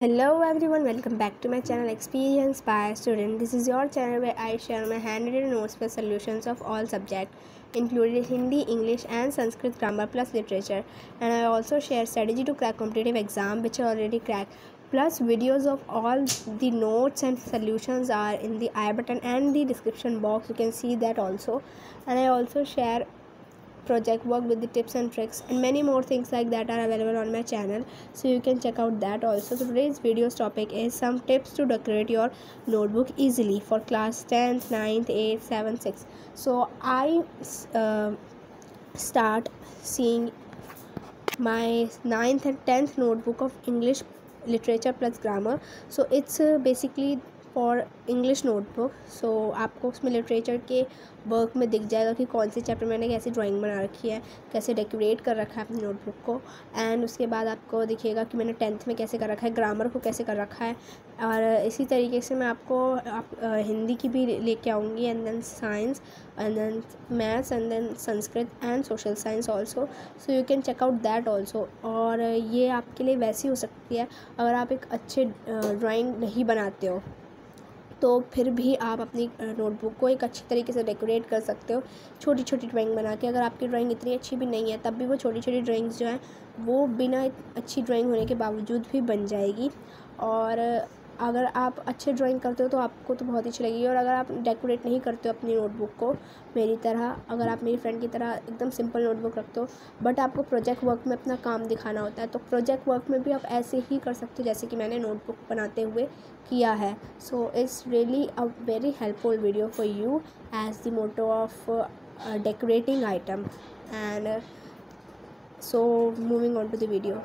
Hello everyone, welcome back to my channel Experience by Student. This is your channel where I share my handwritten notes plus solutions of all subjects, including Hindi, English and Sanskrit grammar plus literature. And I also share strategy to crack competitive exam which I already cracked. Plus videos of all the notes and solutions are in the I button and the description box. You can see that also. And I also share project work with the tips and tricks and many more things like that are available on my channel, so you can check out that also. So today's video's topic is some tips to decorate your notebook easily for class 10th, 9th, 8th, 7th, 6th. So I start seeing my 9th and 10th notebook of English literature plus grammar. So it's basically for English notebook. So आपको उसमें लिटरेचर के वर्क में दिख जाएगा कि कौन से चैप्टर मैंने कैसे ड्राइंग बना रखी है, कैसे डेकोरेट कर रखा है अपनी नोटबुक को. एंड उसके बाद आपको दिखेगा कि मैंने 10th में कैसे कर रखा है, ग्रामर को कैसे कर रखा है. और इसी तरीके से मैं आपको हिंदी की भी लेके आऊँगी, and then science, and then maths, and then Sanskrit and social science also. So you can check out that also. और ये आपके लिए वैसी हो सकती है अगर आप एक अच्छे ड्राइंग नहीं बनाते हो तो फिर भी आप अपनी नोटबुक को एक अच्छी तरीके से डेकोरेट कर सकते हो छोटी छोटी ड्राइंग बना के. अगर आपकी ड्राइंग इतनी अच्छी भी नहीं है तब भी वो छोटी छोटी ड्राइंग्स जो हैं वो बिना अच्छी ड्राइंग होने के बावजूद भी बन जाएगी. और अगर आप अच्छे ड्राइंग करते हो तो आपको तो बहुत अच्छी लगेगी. और अगर आप डेकोरेट नहीं करते हो अपनी नोटबुक को मेरी तरह, अगर आप मेरी फ्रेंड की तरह एकदम सिंपल नोटबुक रखते हो बट आपको प्रोजेक्ट वर्क में अपना काम दिखाना होता है, तो प्रोजेक्ट वर्क में भी आप ऐसे ही कर सकते हो जैसे कि मैंने नोटबुक बनाते हुए किया है. So it's really a very helpful video for you as the motto of decorating item. And so moving on to the video.